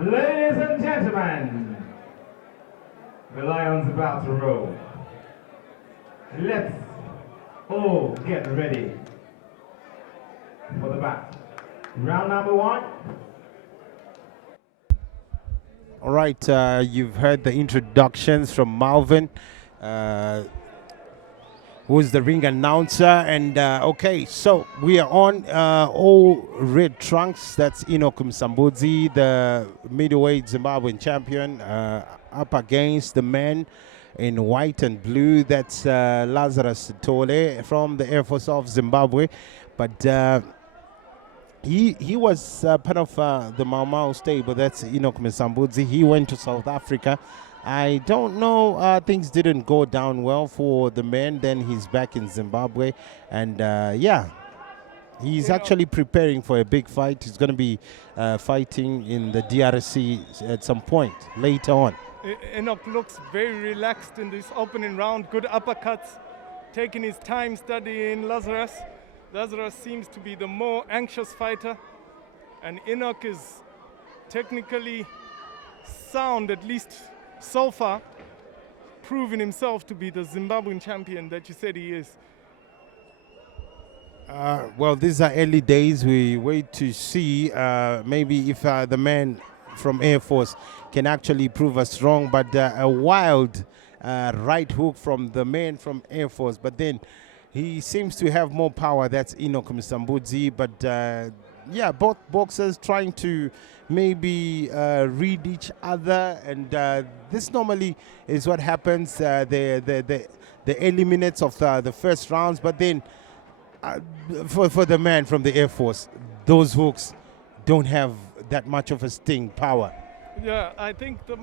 Ladies and gentlemen, the lion's about to roll. Let's all get ready for the battle. Round number one. All right, you've heard the introductions from Malvin, who's the ring announcer. And okay, so we are on all red trunks. That's Enock Musambudzi, the middleweight Zimbabwean champion, up against the man in white and blue. That's Lazarus Sithole from the Air Force of Zimbabwe. But he was part of the Mau Mau stable. That's Enock Musambudzi. He went to South Africa. I don't know, things didn't go down well for the man. Then he's back in Zimbabwe. And yeah, he's actually preparing for a big fight. He's going to be fighting in the DRC at some point later on. Enock looks very relaxed in this opening round. Good uppercuts, taking his time studying Lazarus. Lazarus seems to be the more anxious fighter, and Enock is technically sound, at least so far, proving himself to be the Zimbabwean champion that you said he is. Well, these are early days. We wait to see maybe if the man from Air Force can actually prove us wrong. But a wild right hook from the man from Air Force. But then he seems to have more power. That's Enock Musambudzi. But yeah, both boxers trying to maybe read each other. And this normally is what happens the early minutes of the first rounds. But then for the man from the Air Force, those hooks don't have that much of a sting power. Yeah, I think the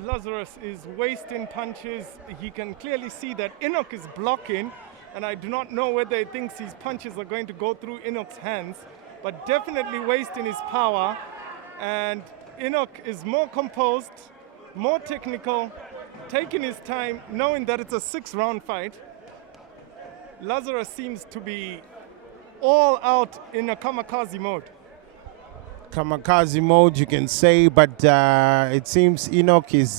Lazarus is wasting punches. He can clearly see that Enock is blocking, and I do not know whether he thinks his punches are going to go through Enock's hands, but definitely wasting his power. And Enock is more composed, more technical, taking his time, knowing that it's a 6-round fight. Lazarus seems to be all out in a kamikaze mode. Kamikaze mode, you can say, but it seems Enock is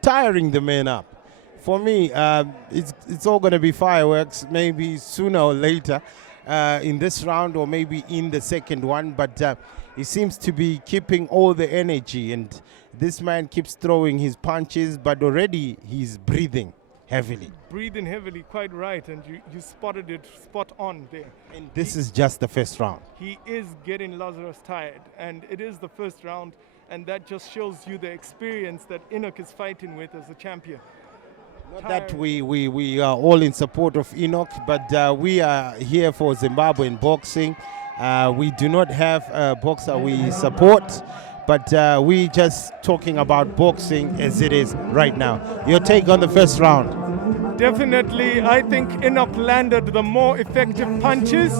tiring the man up. For me, it's all going to be fireworks, maybe sooner or later in this round or maybe in the second one, but he seems to be keeping all the energy, and this man keeps throwing his punches, but already he's breathing heavily. Breathing heavily, quite right, and you spotted it spot on there. And this is just the first round. He is getting Lazarus tired, and it is the first round, and that just shows you the experience that Enock is fighting with as a champion. Not that we are all in support of Enock, but we are here for Zimbabwean boxing. We do not have a boxer we support, but we just talking about boxing as it is right now. Your take on the first round? Definitely, I think Enock landed the more effective punches,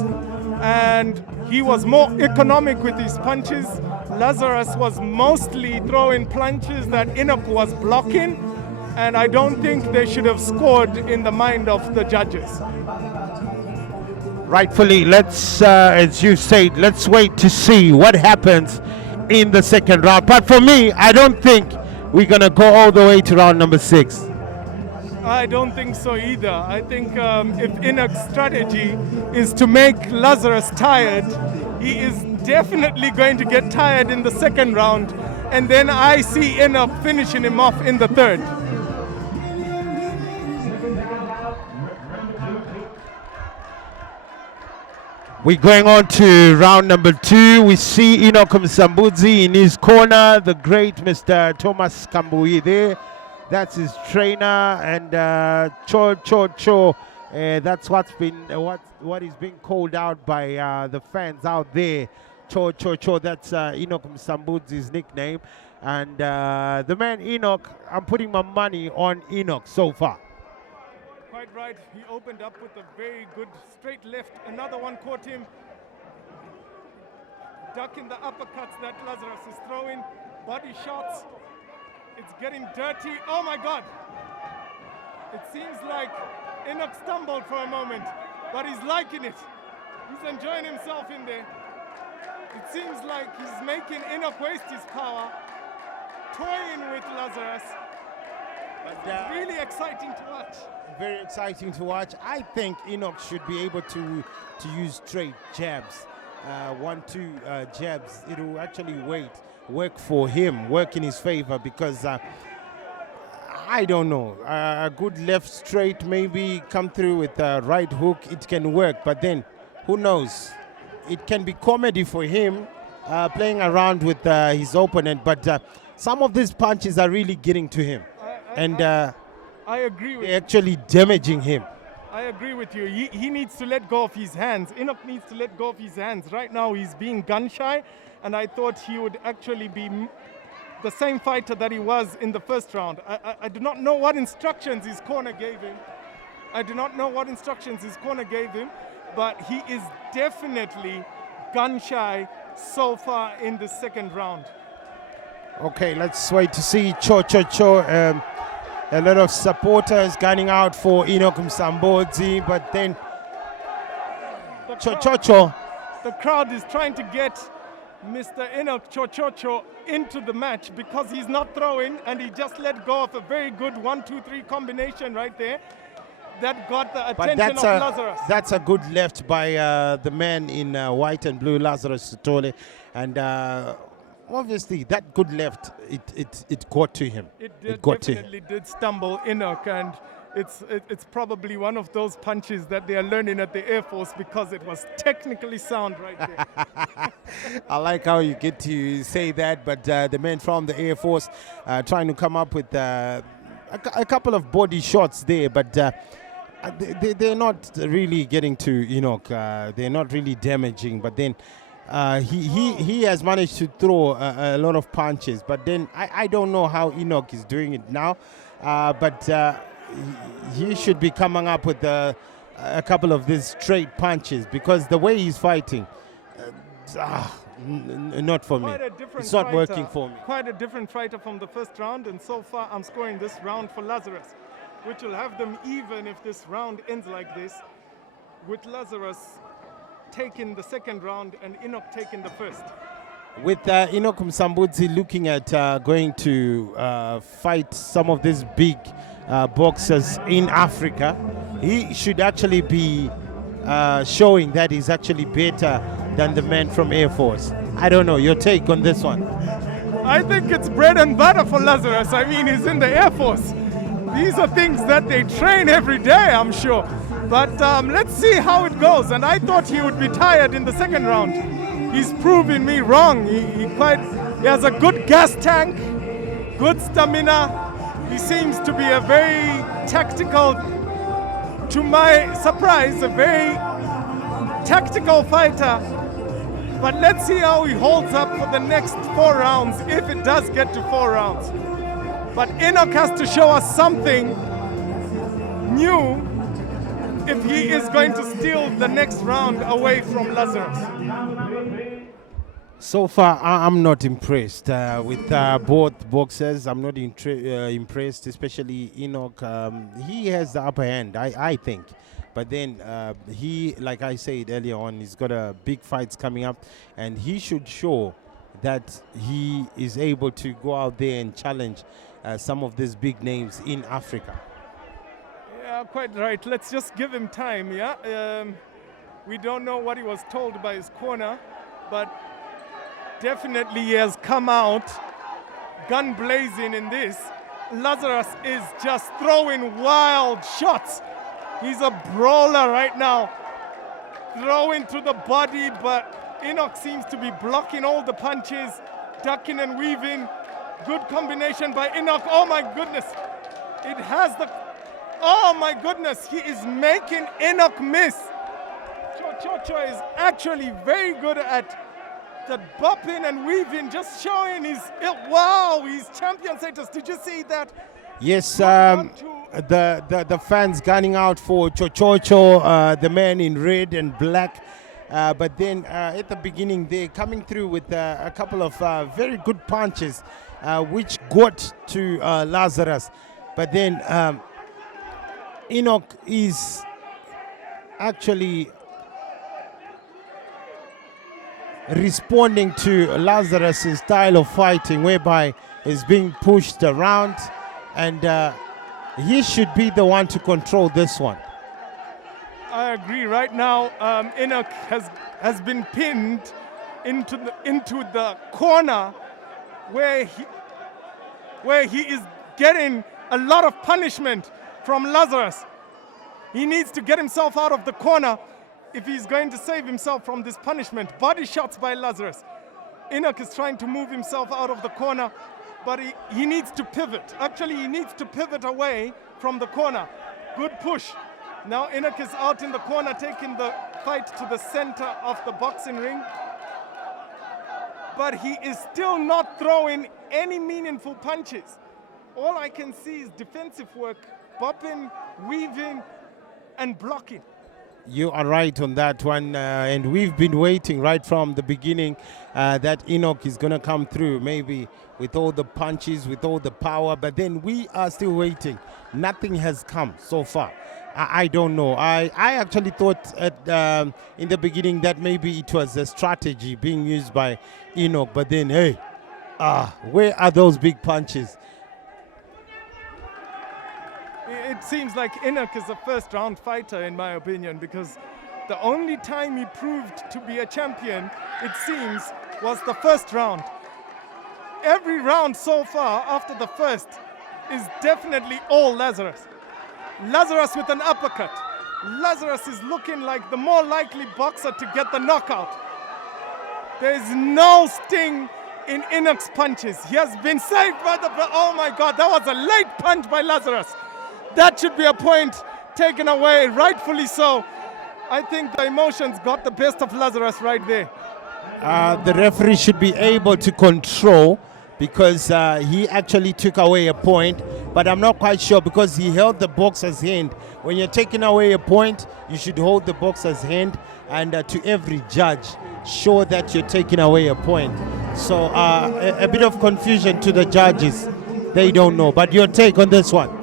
and he was more economic with his punches. Lazarus was mostly throwing punches that Enock was blocking, and I don't think they should have scored in the mind of the judges. Rightfully, let's, as you said, let's wait to see what happens in the second round. But for me, I don't think we're going to go all the way to round number 6. I don't think so either. I think if Enock's strategy is to make Lazarus tired, he is definitely going to get tired in the second round, and then I see Enock finishing him off in the third. We're going on to round number 2. We see Enock Musambudzi in his corner, the great Mr. Thomas Kambui there. That's his trainer, and Cho. That's what's been what is being called out by the fans out there. Cho. That's Enock Musambudzi's nickname, and the man Enock. I'm putting my money on Enock so far. Quite right. He opened up with a very good straight left. Another one caught him. Ducking the uppercuts that Lazarus is throwing. Body shots. It's getting dirty. Oh my God. It seems like Enock stumbled for a moment, but he's liking it. He's enjoying himself in there. It seems like he's making Enock waste his power, toying with Lazarus. It's really exciting to watch. Very exciting to watch. I think Enock should be able to use straight jabs, 1-2 jabs. It will actually work for him, work in his favor, because I don't know, a good left straight maybe come through with a right hook, it can work, but then who knows? It can be comedy for him playing around with his opponent, but some of these punches are really getting to him. I agree with they're actually damaging him. I agree with you. He needs to let go of his hands. Enock needs to let go of his hands. Right now he's being gun shy, and I thought he would actually be the same fighter that he was in the first round. I do not know what instructions his corner gave him. But he is definitely gun shy so far in the second round. Okay, let's wait to see Cho. A lot of supporters gunning out for Enock Musambudzi, but then The crowd is trying to get Mr. Enock Cho into the match because he's not throwing, and he just let go of a very good 1-2-3 combination right there that got the attention of Lazarus. That's a good left by the man in white and blue, Lazarus Sithole, and obviously that good left, it got to him. It definitely did stumble Enock, and it's probably one of those punches that they are learning at the Air Force because it was technically sound right there. I like how you get to say that, but the man from the Air Force trying to come up with a couple of body shots there, but they're not really getting to Enock. They're not really damaging, but then he has managed to throw a lot of punches, but then I don't know how Enock is doing it now, but he should be coming up with a couple of these straight punches, because the way he's fighting, not for me. It's not working for me. Quite a different fighter from the first round, and so far I'm scoring this round for Lazarus, which will have them even if this round ends like this, with Lazarus taking the second round and Enock taking the first. With Enock Musambudzi looking at going to fight some of these big boxers in Africa, he should actually be showing that he's actually better than the man from Air Force. I don't know, your take on this one? I think it's bread and butter for Lazarus. I mean, he's in the Air Force. These are things that they train every day, I'm sure. But let's see how it goes. And I thought he would be tired in the second round. He's proving me wrong. He has a good gas tank, good stamina. He seems to be a very tactical, to my surprise, a very tactical fighter. But let's see how he holds up for the next 4 rounds, if it does get to 4 rounds. But Enock has to show us something new if he is going to steal the next round away from Lazarus. So far, I'm not impressed with both boxers. I'm not impressed, especially Enock. He has the upper hand, I think. But then he, like I said earlier on, he's got big fights coming up, and he should show that he is able to go out there and challenge some of these big names in Africa. Yeah, quite right. Let's just give him time, yeah? We don't know what he was told by his corner, but definitely he has come out gun blazing in this. Lazarus is just throwing wild shots. He's a brawler right now, throwing to the body, but Enock seems to be blocking all the punches, ducking and weaving. Good combination by Enock. Oh my goodness. It has the... Oh my goodness. He is making Enock miss. Cho is actually very good at the bopping and weaving, just showing his... Wow, he's champion status. Did you see that? Yes, the fans gunning out for Cho, the man in red and black. But then at the beginning, they're coming through with a couple of very good punches, which got to Lazarus. But then Enock is actually responding to Lazarus' style of fighting, whereby he's being pushed around, and he should be the one to control this one. I agree. Right now, Enock has been pinned into the corner where he is getting a lot of punishment from Lazarus. He needs to get himself out of the corner if he's going to save himself from this punishment. Body shots by Lazarus. Enock is trying to move himself out of the corner, but he needs to pivot. Actually, he needs to pivot away from the corner. Good push. Now Enock is out in the corner, taking the fight to the center of the boxing ring. But he is still not throwing any meaningful punches. All I can see is defensive work, bopping, weaving, and blocking. You are right on that one, and we've been waiting right from the beginning that Enock is going to come through, maybe with all the punches, with all the power, but then we are still waiting. Nothing has come so far. I don't know. I actually thought in the beginning that maybe it was a strategy being used by Enock, but then, hey, where are those big punches? It seems like Enock is a first-round fighter, in my opinion, because the only time he proved to be a champion, it seems, was the first round. Every round so far, after the first, is definitely all Lazarus. Lazarus with an uppercut. Lazarus is looking like the more likely boxer to get the knockout. There is no sting in Enock's punches. He has been saved by the... Oh my God, that was a late punch by Lazarus. That should be a point taken away, rightfully so. I think the emotions got the best of Lazarus right there. The referee should be able to control, because he actually took away a point, but I'm not quite sure because he held the boxer's hand. When you're taking away a point, you should hold the boxer's hand, and to every judge, show that you're taking away a point. So a bit of confusion to the judges. They don't know, but your take on this one?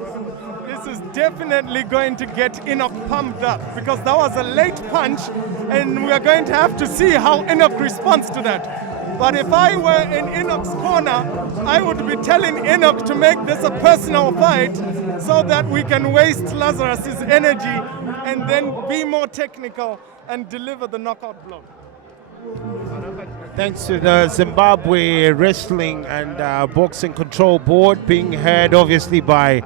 Definitely going to get Enock pumped up, because that was a late punch, and we are going to have to see how Enock responds to that. But if I were in Enock's corner, I would be telling Enock to make this a personal fight so that we can waste Lazarus's energy and then be more technical and deliver the knockout blow. Thanks to the Zimbabwe Wrestling and Boxing Control Board, being head obviously by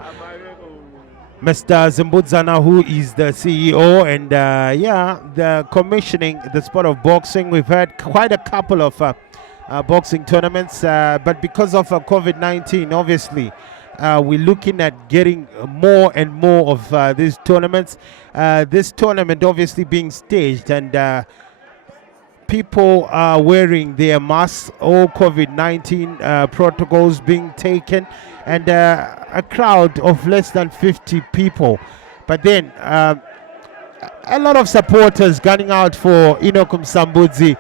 Mr. Musambudzi, who is the CEO, and the commissioning the sport of boxing. We've had quite a couple of boxing tournaments, but because of COVID-19, obviously, we're looking at getting more and more of these tournaments. This tournament obviously being staged, and people are wearing their masks, all COVID-19 protocols being taken, and a crowd of less than 50 people. But then a lot of supporters gunning out for Enock Musambudzi,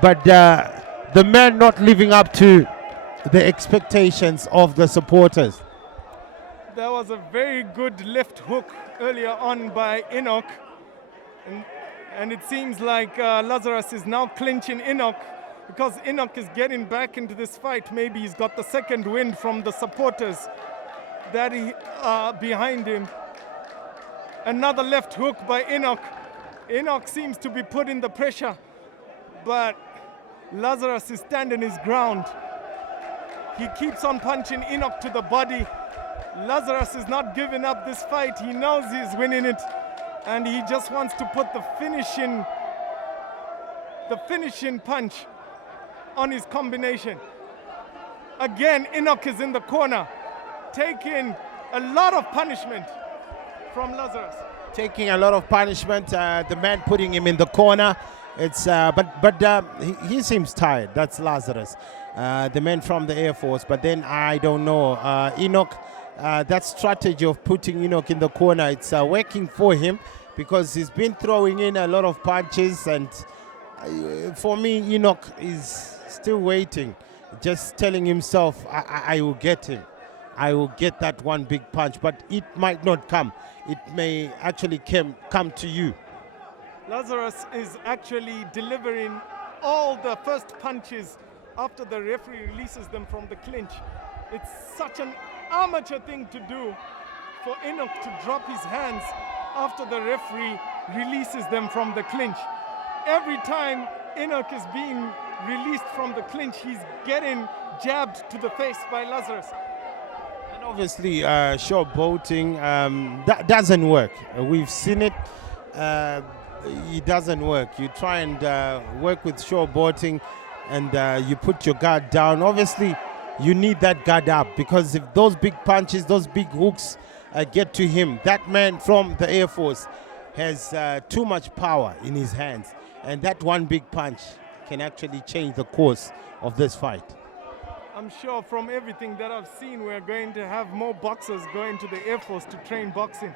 but the man not living up to the expectations of the supporters. There was a very good left hook earlier on by Enock, and it seems like Lazarus is now clinching Enock, because Enock is getting back into this fight. Maybe he's got the second wind from the supporters that are behind him. Another left hook by Enock. Enock seems to be putting the pressure, but Lazarus is standing his ground. He keeps on punching Enock to the body. Lazarus is not giving up this fight. He knows he's winning it, and he just wants to put the finishing punch on his combination. Again, Enock is in the corner, taking a lot of punishment from Lazarus. Taking a lot of punishment, the man putting him in the corner. It's he seems tired. That's Lazarus, the man from the Air Force. But then I don't know, Enock. That strategy of putting Enock in the corner, it's working for him, because he's been throwing in a lot of punches, and for me, Enock is still waiting, just telling himself, I will get him. I will get that one big punch, but it might not come. It may actually come to you. Lazarus is actually delivering all the first punches after the referee releases them from the clinch. It's such an amateur thing to do for Enock to drop his hands after the referee releases them from the clinch. Every time Enock is being released from the clinch, he's getting jabbed to the face by Lazarus. And obviously, showboating, that doesn't work. We've seen it. It doesn't work. You try and work with showboating, and you put your guard down. Obviously, you need that guard up, because if those big punches, those big hooks get to him, that man from the Air Force has too much power in his hands, and that one big punch can actually change the course of this fight. I'm sure from everything that I've seen, we're going to have more boxers going to the Air Force to train boxing.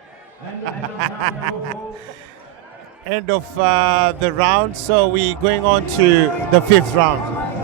End of the round, so we're going on to the fifth round.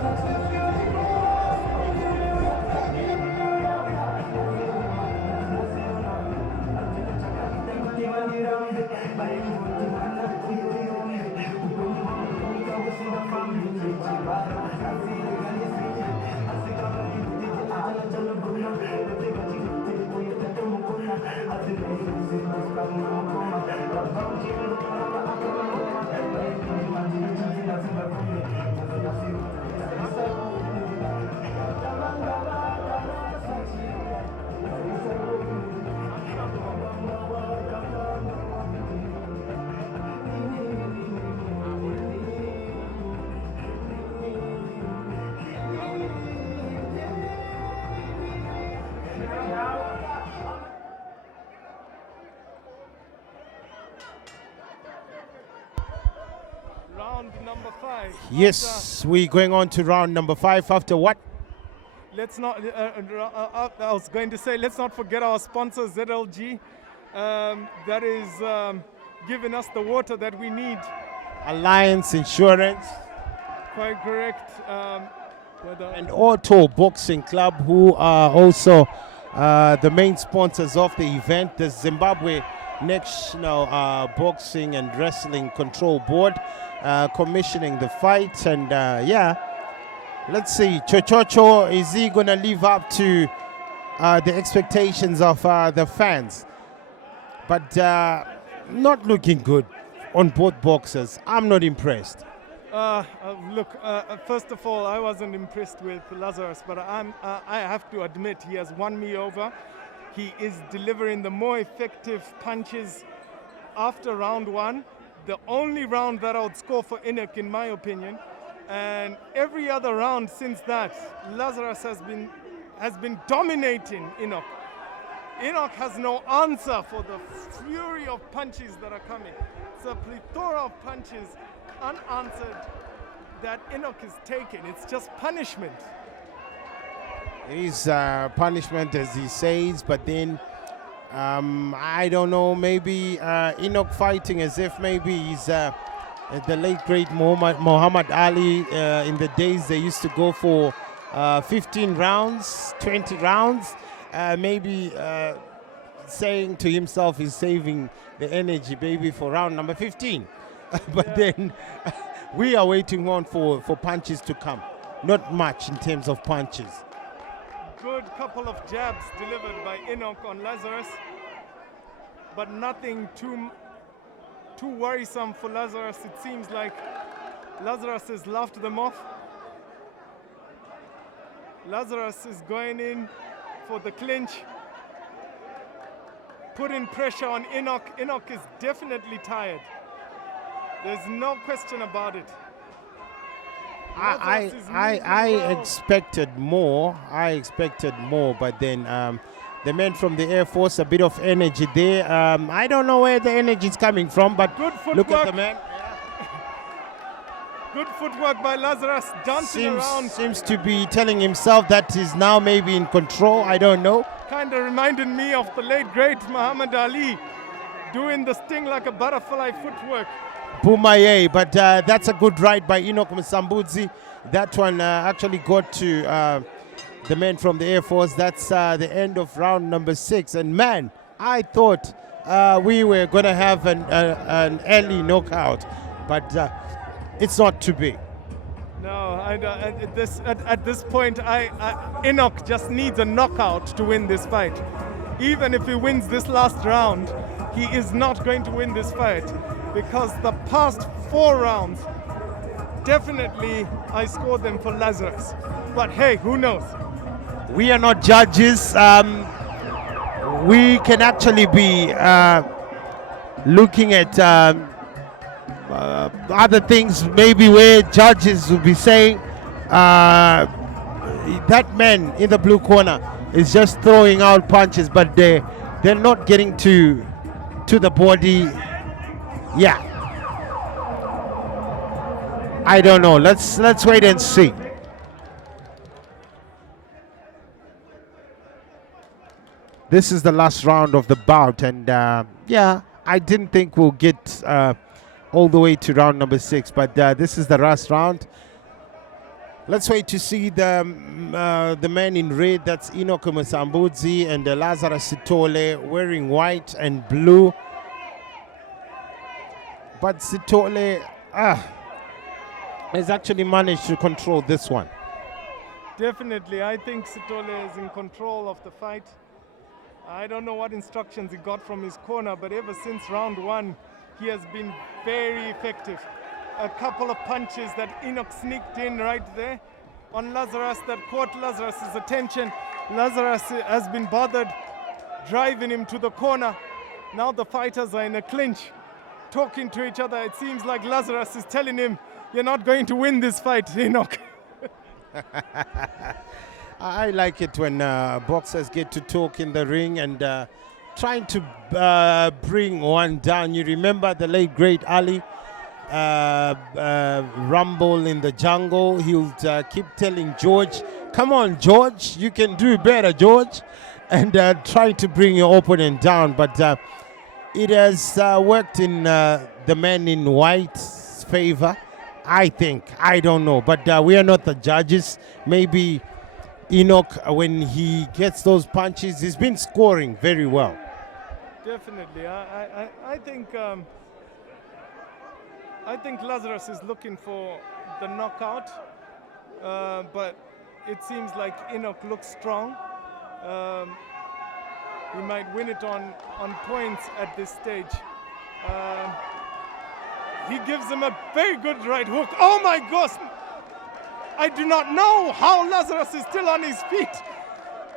Round number 5. Yes, we're going on to round number 5 after what? Let's not, I was going to say, let's not forget our sponsor, ZLG, that is giving us the water that we need. Alliance Insurance. Quite correct. And Auto Boxing Club, who are also the main sponsors of the event, the Zimbabwe National Boxing and Wrestling Control Board, commissioning the fight. And yeah, let's see, Chochocho, is he going to live up to the expectations of the fans? But not looking good on both boxers. I'm not impressed. Look, first of all, I wasn't impressed with Lazarus, but I have to admit he has won me over. He is delivering the more effective punches after round 1. The only round that I would score for Enock, in my opinion. And every other round since that, Lazarus has been dominating Enock. Enock has no answer for the fury of punches that are coming. It's a plethora of punches unanswered that Enock is taking. It's just punishment. It is punishment, as he says, but then I don't know, maybe Enock fighting as if maybe he's the late great Muhammad Ali. In the days they used to go for 15 rounds, 20 rounds, maybe saying to himself he's saving the energy maybe for round number 15. But then we are waiting on for punches to come. Not much in terms of punches. Good couple of jabs delivered by Enock on Lazarus, but nothing too worrisome for Lazarus. It seems like Lazarus has laughed them off. Lazarus is going in for the clinch, putting pressure on Enock. Enock is definitely tired. There's no question about it. I expected more. But then the men from the Air Force, a bit of energy there. I don't know where the energy is coming from, but good footwork. Look at the man. Good footwork by Lazarus, dancing around. Seems to be telling himself that he's now maybe in control. I don't know. Kind of reminded me of the late great Muhammad Ali, doing the sting like a butterfly footwork. Bumaye, but that's a good ride by Enock Musambudzi. That one actually got to the men from the Air Force. That's the end of round number 6. And man, I thought we were going to have an early knockout, but it's not to be. No, at this point, Enock just needs a knockout to win this fight. Even if he wins this last round, he is not going to win this fight because the past 4 rounds, definitely I scored them for Lazarus. But hey, who knows? We are not judges. We can actually be looking at other things, maybe where judges will be saying that man in the blue corner is just throwing out punches, but they're not getting to the body. Yeah, I don't know. Let's wait and see. This is the last round of the bout, and yeah, I didn't think we'll get all the way to round number 6, but this is the last round. Let's wait to see the man in red. That's Enock Musambudzi, and Lazarus Sithole wearing white and blue. But Sithole has actually managed to control this one. Definitely, I think Sithole is in control of the fight. I don't know what instructions he got from his corner, but ever since round 1, he has been very effective. A couple of punches that Enock sneaked in right there on Lazarus that caught Lazarus' attention. Lazarus has been bothered, driving him to the corner. Now the fighters are in a clinch, talking to each other. It seems like Lazarus is telling him, "You're not going to win this fight, Enock." I like it when boxers get to talk in the ring and trying to bring one down. You remember the late great Ali? Rumble in the jungle. He'll keep telling George, "Come on, George, you can do better, George," and try to bring your opponent down. But it has worked in the man in white's favor, I think. I don't know, but we are not the judges. Maybe Enock, when he gets those punches, he's been scoring very well. Definitely, I think Lazarus is looking for the knockout, but it seems like Enock looks strong. He might win it on points at this stage. He gives him a very good right hook. Oh my gosh! I do not know how Lazarus is still on his feet.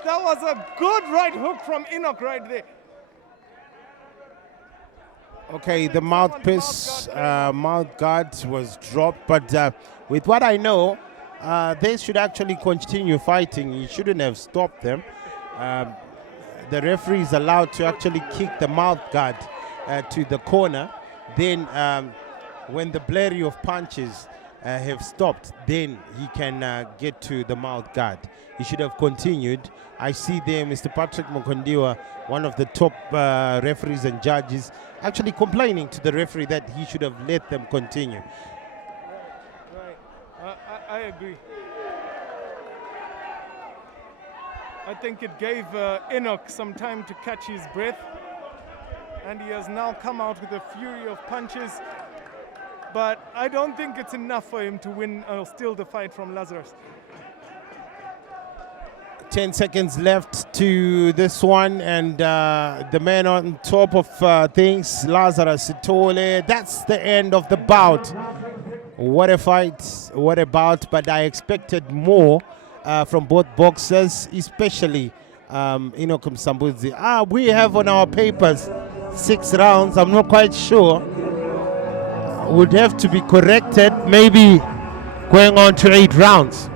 That was a good right hook from Enock right there. Okay, the mouthpiece, mouth guard was dropped, but with what I know, they should actually continue fighting. You shouldn't have stopped them. The referee is allowed to actually kick the mouth guard to the corner. Then when the blurry of punches have stopped, then he can get to the mouth guard. He should have continued. I see there Mr. Patrick Mukondiwa, one of the top referees and judges, actually complaining to the referee that he should have let them continue. Right. I agree. I think it gave Enock some time to catch his breath, and he has now come out with a fury of punches. But I don't think it's enough for him to win or steal the fight from Lazarus. 10 seconds left to this one, and the man on top of things, Lazarus Sithole. That's the end of the bout. What a fight, what a bout, but I expected more from both boxers, especially Enock Musambudzi. We have on our papers 6 rounds. I'm not quite sure. Would have to be corrected, maybe going on to 8 rounds.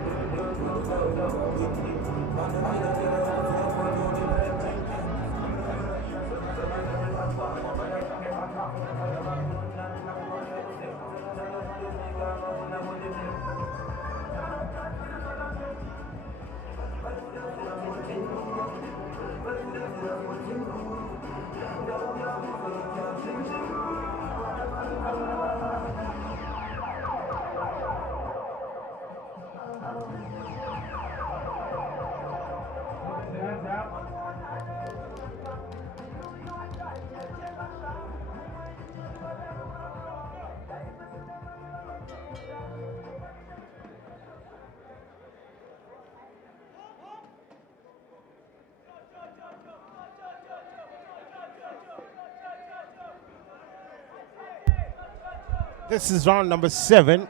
This is round number 7.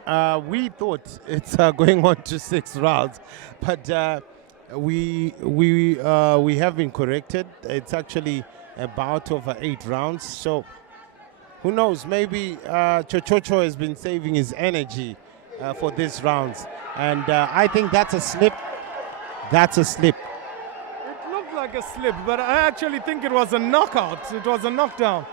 We thought it's going on to 6 rounds, but we have been corrected. It's actually a bout of 8 rounds. So who knows? Maybe Chochocho has been saving his energy for these rounds, and I think that's a slip. That's a slip. It looked like a slip, but I actually think it was a knockout. It was a knockdown.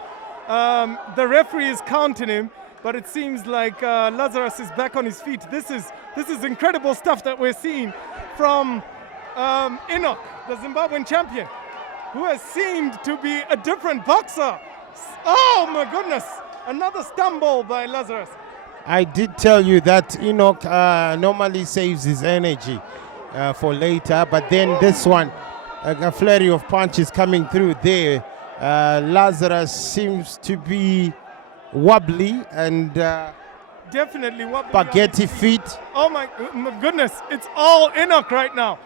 The referee is counting him, but it seems like Lazarus is back on his feet. This is incredible stuff that we're seeing from Enock, the Zimbabwean champion, who has seemed to be a different boxer. Oh my goodness, another stumble by Lazarus. I did tell you that Enock normally saves his energy for later, but then this one, a flurry of punches coming through there. Lazarus seems to be wobbly and definitely wobbly. Spaghetti feet. Oh my goodness, it's all Enock right now.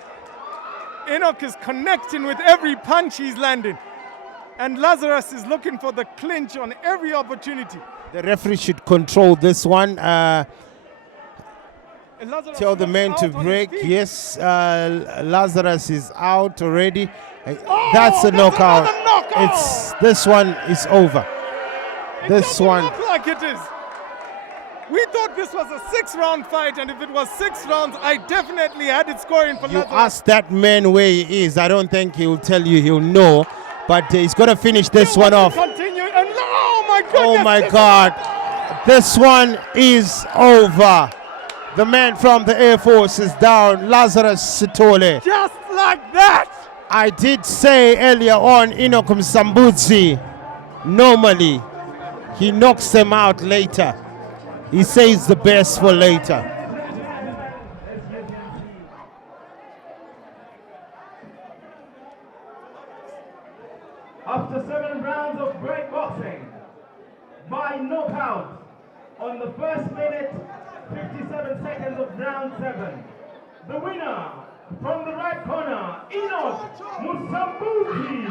Enock is connecting with every punch he's landing, and Lazarus is looking for the clinch on every opportunity. The referee should control this one. Tell the man to break. Yes, Lazarus is out already. That's a knockout. This one is over. This one look like it is. We thought this was a 6-round fight, and if it was 6 rounds, I definitely had it scoring for Lazarus. You ask that man where he is. I don't think he'll tell you. He'll know, but he's gonna finish this one off. Continue, and oh my goodness! Oh my God! This one is over. The man from the Air Force is down, Lazarus Sithole. Just like that! I did say earlier on, Enock Musambudzi, normally, he knocks them out later. He saves the best for later. After 7 rounds of great boxing, by knockout, on the first minute, 57 seconds of round 7. The winner from the right corner, Enock Musambudzi.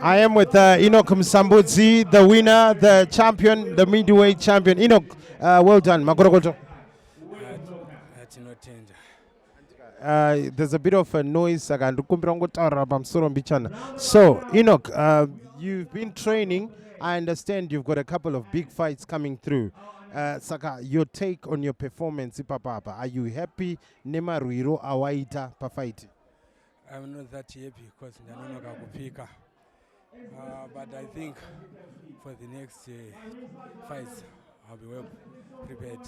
I am with Enock Musambudzi, the winner, the champion, the middleweight champion. Enock, well done. Magorogoto. There's a bit of a noise. So, Enock, you've been training. I understand you've got a couple of big fights coming through. Saka, your take on your performance, Papa. Are you happy? Nema Ruiro awaita pa fight. I'm not that happy because I don't know how to pick. But I think for the next fights, I'll be well prepared.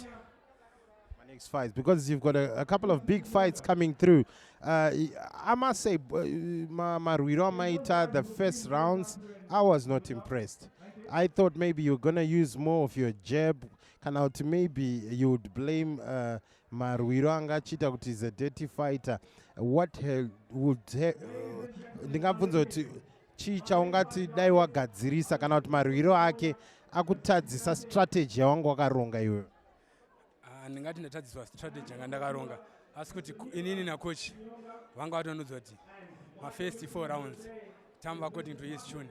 Next fights, because you've got a couple of big fights coming through. I must say, Maruiro Maita, the first rounds, I was not impressed. I thought maybe you're going to use more of your jab. Out maybe you would blame Maruiro Angachita, which is a dirty fighter. What would chicha ungati dai wagadzirisa kana kuti marwiro ake akutadzisa strategy yawangu wakaronga iwe? Ndingati ndatadziswa strategy yanga ndakaronga, asi kuti inini nacoach vanga vatonudza kuti first 4 rounds tamba according to his tune,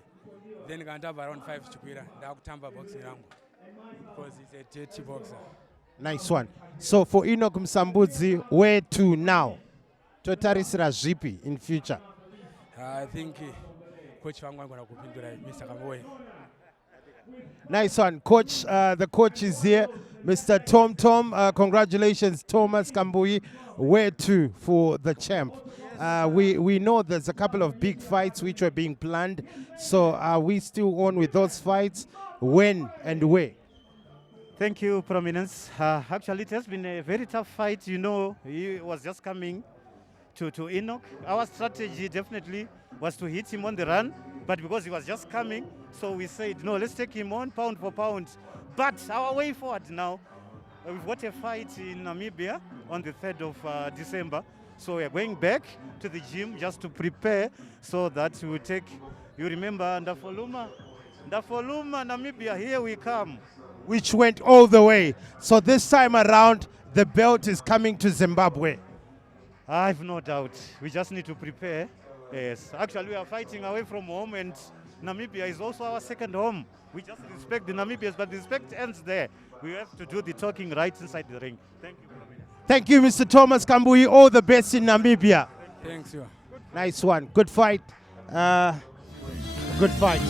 then kana tabva round 5 chikwira ndakutamba boxing yangu because he's a dirty boxer. Nice one. So for Enock Musambudzi, where to now? Totarisira zvipi in future? I think coach wangu angona kupindura Mr. Kamboy. Nice one, coach. The coach is here, Mr. Tom. Congratulations, Thomas Kamboyi. Where to for the champ? We know there's a couple of big fights which were being planned. So are we still on with those fights? When and where? Thank you, Prominence. Actually, it has been a very tough fight. You know, he was just coming to Enock. Our strategy definitely was to hit him on the run, but because he was just coming, so we said, no, let's take him on pound for pound. But our way forward now, we've got a fight in Namibia on the 3rd of December. So we're going back to the gym just to prepare so that we will take, you remember, Ndafoluma, Namibia, here we come. which went all the way. So this time around, the belt is coming to Zimbabwe. I've no doubt. We just need to prepare. Yes, actually we are fighting away from home, and Namibia is also our second home. We just respect the Namibians, but the respect ends there. We have to do the talking right inside the ring. Thank you. Thank you, Mr. Thomas Kambui. All the best in Namibia. Thanks, you. Nice one. Good fight. Good fight.